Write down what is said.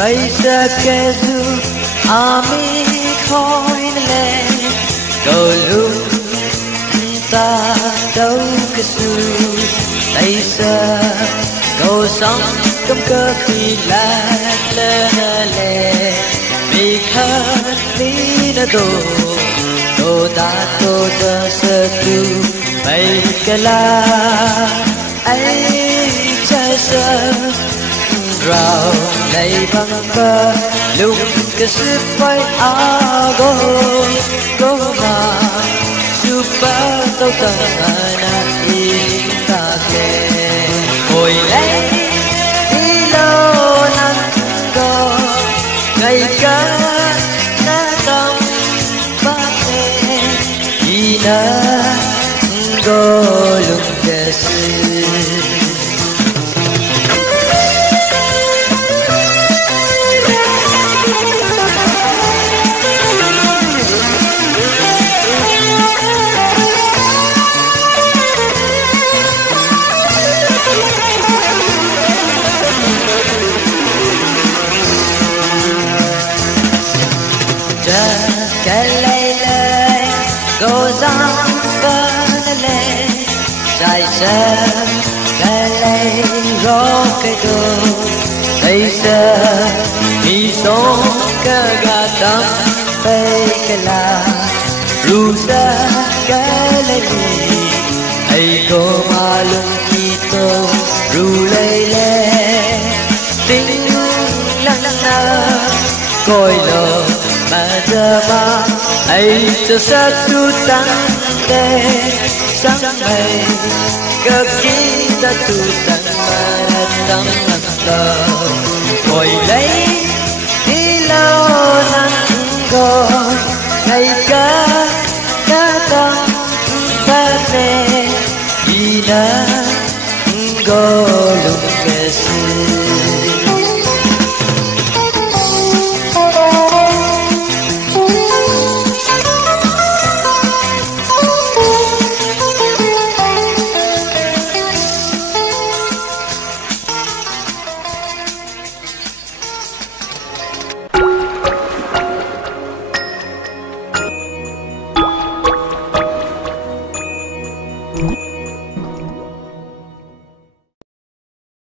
Baisa kezu ami khoi le go lu ta đâu kesu baisa go song cầm cơ khi la le mi kha ni na do ta do da sa tu bai kala ai cha sa rau lấy băng bơ lúc cái sức quay go mà super tàu tầng na in ta kề ngồi lấy đi lâu nắng go ngày cá na đông ba kề đi na go lúc cái sức cái lê goes on burning dài xa cái lê rô cái đồ đây xa đi xuống cái gà tắm bay cái là ru xa cái lê hay cô mà lưng kito ru lê tiếng lăng coi lờ mà giờ mà ấy cho sát tu tăng đê sáng mây cơ ký ta tu tăng mà tăng lờ ngồi lấy đi lâu nắng go ngày cá tâm ta nè đi na go lúc kề